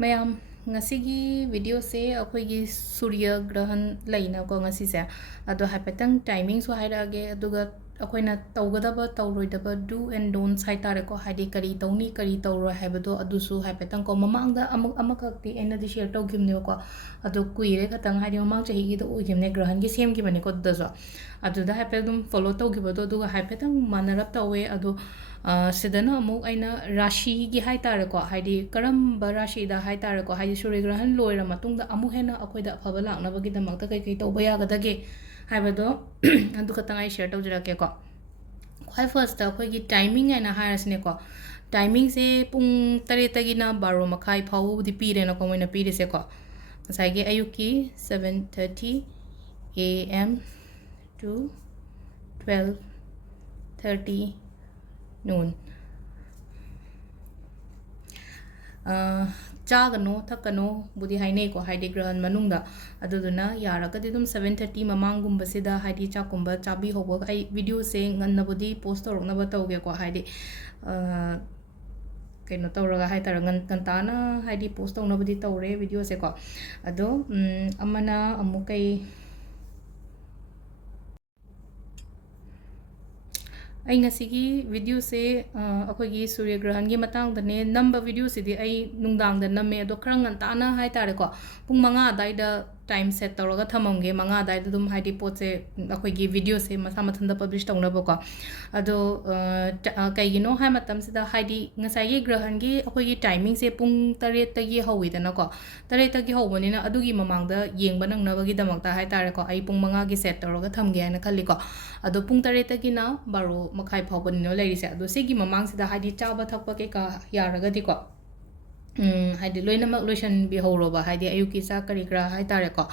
Mayam ngasigi video se akhoi Surya Grahan laina ko ngasi se ado hapetang timing so haira age aduga akoina Towgadaba tawroidaba do and don't haitare ko hadi kari tawni kari tawro habado adusu hapetang ko mamangda amakakti ena di share taw gimne ko ado kuire katang hadi mamang chahi gi do gimne Grahan gi sem gi bane ko dazo ado da hapedum follow taw gibado aduga hapetang manarap tawe ado Sidana Amuk aina Rashi gi haitare ko haidi karamba Rashi da haitare ko haidi Surya Grahan loira matungda amu Henna akoida afaba laknabagi damakta kai tawba yagadage haibado adu katang ai share tawjirake ko khwai first ta akoigi timing aina hairasne ko timing se pung 3 tagina 12 makhai phau di pire na ko moina pire se ko ngasai ge ayuki 7:30 am to 12:30 noon chagano thakano budi haine ko haidi Grahan manungda aduduna yaragadi dum 7:30 mamangum basida haidi chakumba chabi hobo ai video se nganna budi post torokna batawge ko haidi kaino tawraga haitara ngantana haidi post tawna budi tawre video se ko ado amana amukai ai ngasigi video se akoigi Surya Grahan gi matang dane number video se di ai nungdang da namme ado khrang ngantana haitare ko pung manga dai da time set tawraga thamamge manga dai dum haidi poche akoigi video se masa mathanda publish tawna boko ado kaigino hai matam se da haidi ngasai gi Grahan gi akoigi timing se pung 8 tagi hawi dana ko 8 tagi hawbani na adugi mamang da yengba nang na bagi damakta haitare ko ai pung manga gi set tawraga thamge na khali ko ado pung 8 tagi na baro makhai phawbani no lerise ado segi mamang sida haidi chaba thakpa ke ka yaraga di ko haidi Loinamakki lotion bi horoba haidi ayuki sa kari gra haitare ko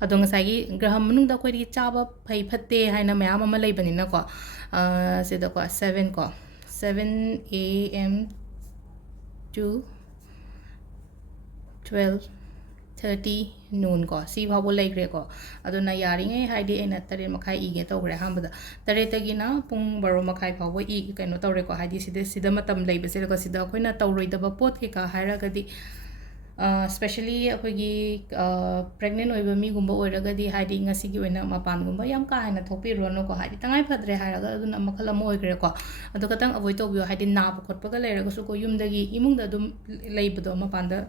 ado ngasai gi Grahan manung da khoi di chaba phai phatte haina mayam ama leibani na ko sida ko 7 ko 7 am to 12:30 noon ko si phabo leigre ko aduna yaringe haidi ena tare makhai ige tawre hambada tare tagina pung baro makhai phabo I kaino tawre ko haidi sida matam leibase ko sida khoina tawroidaba pot ke ka haira gadi especially akoigi pregnant oiba mi gumba oiragadi haidi ngasigi oina mapan gumba yam ka haina thopi rono ko haidi tangai phadre hairaga aduna makhala mo oigre ko adu katang avoid tobio haidi na khotpa ga leiraga su ko yumdagi imungda dum leibado mapanda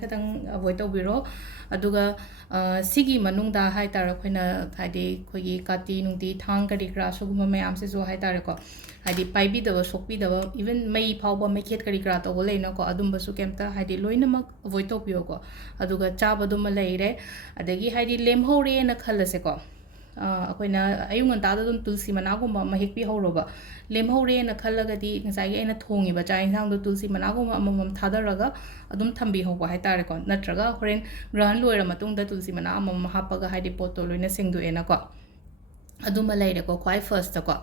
katang avoid tobiro aduga sigi manungda haitara khoina haidi khogi kati nungti thang kari kra suguma mayam se zo haitara ko haidi paibi daba sokpi daba even mai phawba mekhet kari kra to leina ko adumba su kemta haidi Loinamak avoid tobio ko aduga chaba dum leire adagi haidi lemhore na khalase ko akoina ayung anta da dum tulsi managumba mahik pi horoba lemhore na khallagadi ngasai ge aina thongi ba cha insang do tulsi managumba amam thadaraga adum thambi hoba haitare ko natraga horen Grahan loira matung da tulsi mana amam hapaga haidi poto loina sengdu ena ko aduma leire ko khwai first ko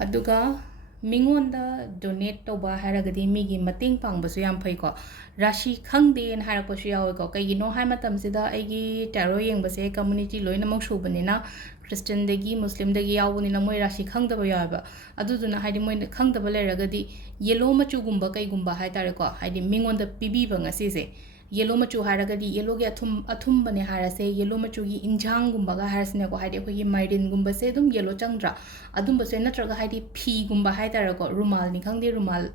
aduga mingonda donate toba haragadi migi mating pangbasu yam phai ko Rashi khangde en harapasu yaw ko kaigino hai matam sida aigi tarot yengbase community Loinamak subanina Christian degi Muslim degi yawuni na moi Rashi khangdaba yaba aduduna haidi moi khangdaba leragadi yellow machu gumba kai gumba haitare ko haidi mingonda pibi banga sise yellow machu haragadi yellow ge athum bane harase yellow machu gi injang gumba ga harasne ko haidi ko gi maidin gumba se dum yellow changdra adum base natraga haidi phi gumba haitare ko rumal ni khangde rumal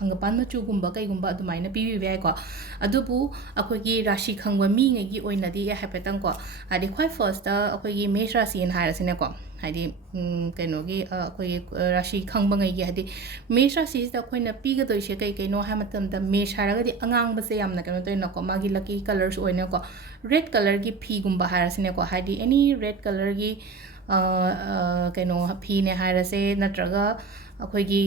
hangapan machu gumba kai gumba adumaina pibi vai ko adubu akoi gi Rashi khangwa mi ngai gi oina di hapetang ko haidi khwai first ta akoi gi mesh Rashi en harasne ko haidi kaino gi akoi Rashi khangba ngai gi haidi mesh Rashi da khoina piga doi she kai kaino ha matam da mesh haraga di angang base yamna kaino toina ko magi lucky colors oina ko red color gi phi gumba harasne ko haidi any red color gi kaino phi ne harase natraga akoi gi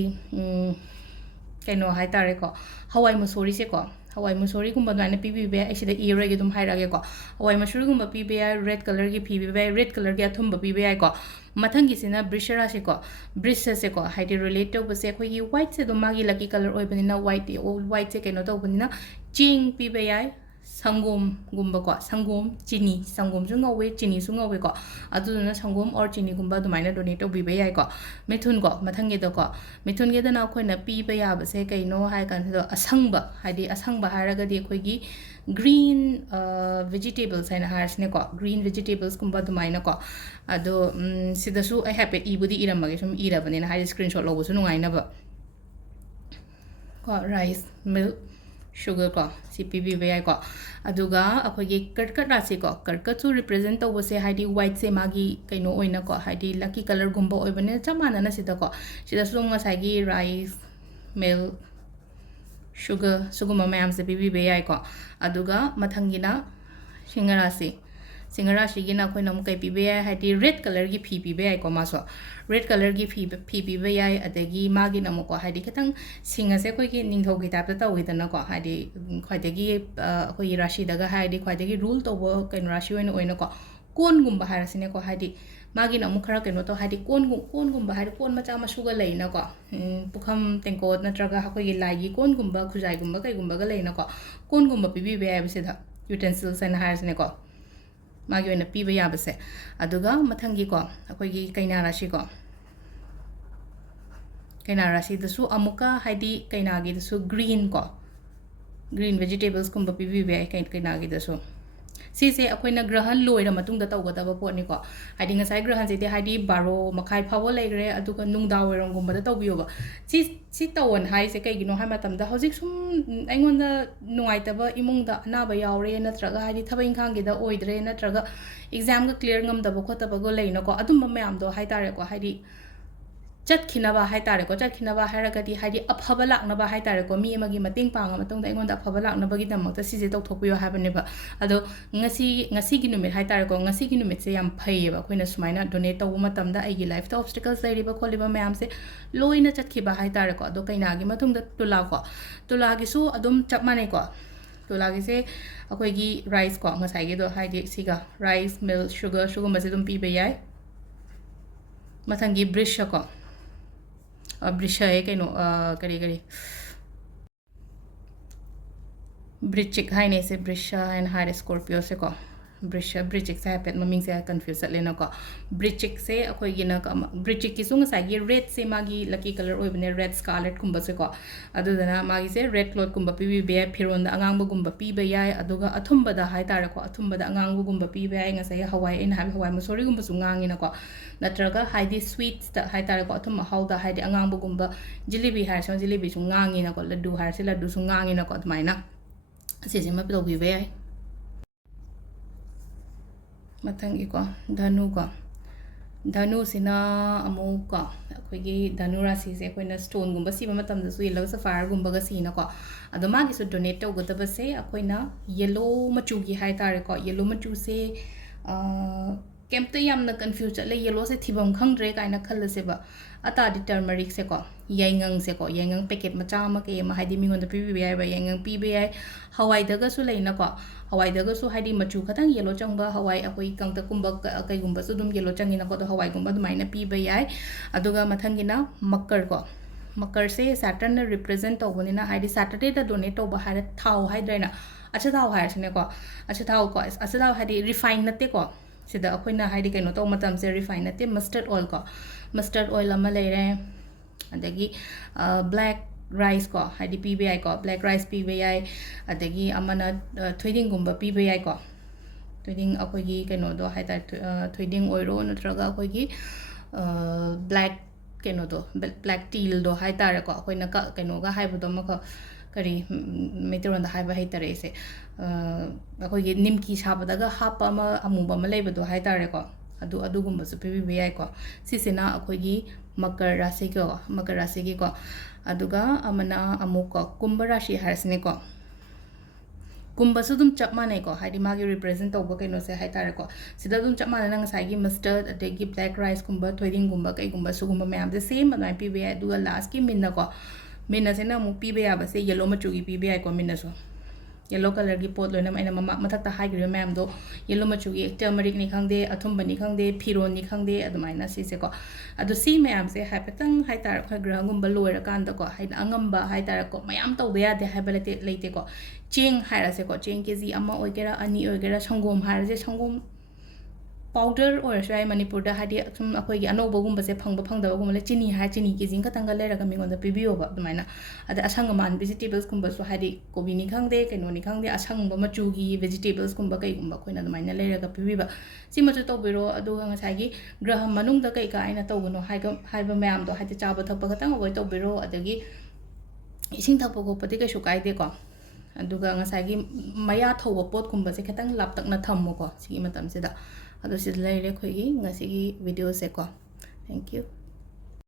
kaino haitare ko hawai musori se ko hawai musori gumba dana pibi be asida ire gi dum hairage ko hawai musori gumba pibi red color gi pibi be red color gi athumba pibi ai ko mathangi sina brishara se ko brisha se ko haidi relate to base khoi gi white se dum magi lucky color oi banina white se kaino to banina ching pibi ai Sangom gumba ko sangom chini sangom su ngawe chini su ngawe ko aduna sangom or chini gumba dumaina donate to bibe yai ko methun ko mathangi do ko methun ge dana khoina pi ba ya ba se kai no hai kan do asangba haidi asangba haraga di khoi gi green vegetables haina harsne ko green vegetables gumba dumaina ko ado sida su I have it ibudi iramage sum irabane na hai screenshot lobo su nungai na ba ko rice milk sugar ko CPB vai ko aduga akogi karkat rasi ko karkat su represent to se haidi white se magi kaino oina ko haidi lucky color gumbo oibane chamana na sida ko sida sunga sagi rice milk sugar suguma mayam se CPB vai ko aduga mathangina singarasi singarasi gina koina mu kai pibe haidi red color gi phi pibe ai ko maso red color gi phi pibe ai adagi magi na mo ko haidi katang singa se koi gi ningthau gi tap ta wi dana ko haidi khwaidagi koi rashi daga haidi khwaidagi rule to bo kain rashi oina ko kon gumba harasine ko haidi magi na mu khara kaino to haidi kon gumba haidi kon macha ma suga leina ko pukham tengko na traga ha koi lai gi kon gumba khujai gumba kai gumba ga leina ko kon gumba pibe ai bi se da utensils and harasine ko magi oina piba yabase aduga mathangi ko akoigi kaina rashi ko kaina rashi dasu amuka haidi kaina gi dasu green ko green vegetables kumba pibi kaina gi dasu sise akoina grahan loira matungda tawgadaba potni ko haidi ngasai grahan jete haidi baro makhai phawo leigre aduga nungda oirong gumba da tawbiyo ba si tawon hai se kai gino hai matam da hojik sum aingonda nuaitaba imungda anaba yaure natraga haidi thabai khang gi da oidre natraga exam ga clear ngam da ba khotaba go leina ko adum mayam do hai tare ko haidi chatkhinaba hai tare ko chatkhinaba haragati haidi aphaba laknaba hai tare ko mi amagi mating panga matong da ingonda aphaba laknaba gi damak ta sije tok thokpiyo habane ba ado ngasi gi numit hai tare ko ngasi gi numit se yam phai ba khoina sumaina donate to matam da aigi life to obstacles lai riba kholiba mayam se loina chatkhiba hai tare ko ado kaina gi matung da tula gi su adum chapmane ko tula gi se akoi gi rice ko ngasai gi do haidi siga rice milk sugar ma se dum pi be yai mathangi brisha ko brisha hai kaino kari brichik hai ne se brisha and hai scorpio se ko brichik se pet maming se confuse lena ko brichik se akoi gina ka brichik ki sunga sa gi red se magi lucky color oi bane red scarlet kumba se ko adu dana magi se red cloth kumba pi be phiron da angang bu gumba pi be yai aduga athumba da hai tare ko athumba da angang bu gumba pi be yai nga sai hawai in habi hawai masori gumba su ngangi na ko natraga haidi sweets da hai tare ko athum hau da haidi angang bu gumba jalebi har son jalebi su ngangi na ko laddu har se laddu su ngangi na ko atmaina se ma plo bi be yai mathangi ko dhanu sina amu ko akoigi dhanu rasi se koina stone gumba siba matam da su yellow sapphire gumba ga sina ko ado magi su donate to godaba se akoina yellow machu gi hai tare ko yellow machu se kemta yamna confuse chale yellow se thibam khangdre kaina khalla se ba ata di turmeric se ko yangang packet macha ma ke ma haidi mingon da pbi ai ba yangang pbi ai hawai daga su leina ko hawai daga su haidi machu khatang yellow changba hawai akoi kangta kumba kai gumba su dum yellow changina ko do hawai gumba dumaina pbi ai aduga mathangina makkar se saturn na represent to bonina haidi saturday da donate to ba hara thau haidrena acha thau har sine ko acha thau haidi refine nate ko sida akoina haidi kaino to matam se refine nate mustard oil ama leire adagi black rice ko haidi pbi ko black rice pbi adagi amana thoiding gumba pbi ko thoiding akoigi kaino do haida thoiding oiro natraga akoigi black kaino do black teal do haitare ko akoina ka kaino ga haibu do maka kari meteron da haiba haitare se akoigi nimki sabadaga hapa ama amuba ma leiba do haitare ko adu gumba su pbi ko sisena akoigi makar rasi gi ko aduga amana amuk ko kumbha rashi harsne ko kumba su dum chap mane ko haidi magi represent to ba kaino se haitare ko sida dum chap mane nang sai gi mustard adegi black rice kumba thoiding gumba kai gumba su gumba mayam the same anai pbi aduga last ki minna ko minna se na mu pbi ba se yellow machu gi pbi ko minna so yellow ꯀꯂꯔꯒꯤ ꯄꯣꯠ ꯂꯣꯏꯅꯃꯛ ꯑꯩꯅ ꯃꯊꯛꯇ ꯍꯥꯏꯈ꯭ꯔꯤꯕ ꯃꯌꯥꯝꯗꯣ yellow ꯃꯆꯨꯒꯤ ꯇꯔꯃꯔꯤꯛꯅꯤ ꯈꯪꯗꯦ ꯑꯊꯨꯝꯕꯅꯤ ꯈꯪꯗꯦ ꯐꯤꯔꯣꯟꯅꯤ ꯈꯪꯗꯦ ꯑꯗꯨꯃꯥꯏꯅ ꯁꯤꯁꯦꯀꯣ ꯑꯗꯣ ꯁꯤ ꯃꯌꯥꯝꯁꯦ ꯍꯥꯏꯐꯦꯠꯇꯪ ꯍꯥꯏꯇꯥꯔꯦ ꯑꯩꯈꯣꯏ ꯒ꯭ꯔꯍꯒꯨꯝꯕ ꯂꯣꯏꯔꯀꯥꯟꯗꯀꯣ ꯍꯥꯏꯗꯤ ꯑꯉꯝꯕ ꯍꯥꯏꯇꯥꯔꯦꯀꯣ ꯃꯌꯥꯝ ꯇꯧꯕ ꯌꯥꯗꯦ ꯍꯥꯏꯕ ꯂꯩꯇꯦꯀꯣ ꯆꯦꯡ ꯍꯥꯏꯔꯁꯦꯀꯣ ꯆꯦꯡ ꯀꯦꯖꯤ 1 ꯑꯣꯏꯒꯦꯔꯥ 2 ꯑꯣꯏꯒꯦꯔꯥ ꯁꯪꯒꯣꯝ ꯍꯥꯏꯔꯁꯦ ꯁꯪꯒꯣꯝ ꯄꯥꯎꯗꯔ ꯑꯣꯏꯔꯁꯨ ꯌꯥꯏ ꯃꯅꯤꯄꯨꯔꯗ ꯍꯥꯏꯗꯤ ꯁꯨꯝ ꯑꯩꯈꯣꯏꯒꯤ ꯑꯅꯧꯕꯒꯨꯝꯕꯁꯦ ꯐꯪꯗꯕꯒꯨꯝꯕ ꯂꯩ ꯆꯤꯅꯤ ꯍꯥꯏꯔ ꯆꯤꯅꯤ ꯀꯦꯖꯤ ꯈꯛꯇꯪꯒ ꯂꯩꯔꯒ ꯃꯤꯉꯣꯟꯗ ꯄꯤꯕꯤꯌꯣꯕ ꯑꯗꯨꯃꯥꯏꯅ ꯑꯗ ꯑꯁꯪ ꯑꯃꯥꯟ ꯚꯦꯖꯤꯇꯦꯕꯜꯁꯀꯨꯝꯕꯁꯨ ꯍꯥꯏꯗꯤ ꯀꯣꯕꯤꯅꯤ ꯈꯪꯗꯦ ꯀꯩꯅꯣꯅꯤ ꯈꯪꯗꯦ ꯑꯁꯪꯕ ꯃꯆꯨꯒꯤ ꯚꯦꯖꯤꯇꯦꯕꯜꯁꯀꯨꯝꯕ ꯀꯩꯒꯨꯝꯕ ꯑꯩꯈꯣꯏꯅ ꯑꯗꯨꯃꯥꯏꯅ ꯂꯩꯔꯒ ꯄꯤꯕꯤꯕ ꯁꯤꯃꯁꯨ ꯇꯧꯕꯤꯔꯣ ꯑꯗꯨꯒ ꯉꯁꯥꯏꯒꯤ ꯒ꯭ꯔꯍ ꯃꯅꯨꯡꯗ ꯀꯩꯀꯥ ꯑꯩꯅ ꯇꯧꯒꯅꯣ ꯍꯥꯏꯕ ꯃꯌꯥꯝꯗꯣ ꯍꯥꯏꯗꯤ ꯆꯥꯕ ꯊꯛꯄ ꯈꯛꯇꯪ ꯑꯦꯕꯣꯏꯗ ꯇꯧꯕꯤꯔꯣ ꯑꯗꯒꯤ ꯏꯁꯤꯡ ꯊꯛꯄ ꯈꯣꯠꯄꯗꯤ ꯀꯩꯁꯨ ꯀꯥꯏꯗꯦꯀꯣ ꯑꯗꯨꯒ ꯉꯁꯥꯏꯒꯤ ꯃꯌꯥ ꯊꯧꯕ ꯄꯣꯠꯀꯨꯝꯕꯁꯦ ꯈꯤꯇꯪ ꯂꯥꯞꯇꯛꯅ ꯊꯝꯃꯣꯀꯣ ꯁꯤꯒꯤ ꯃꯇꯝꯁꯤꯗ ꯑꯗꯣ ꯁꯤꯗ ꯂꯩꯔꯦ ꯑꯩꯈꯣꯏꯒꯤ ꯉꯁꯤꯒꯤ ꯚꯤꯗꯤꯑꯣꯁꯦꯀꯣ ꯊꯦꯡꯛ ꯌꯨ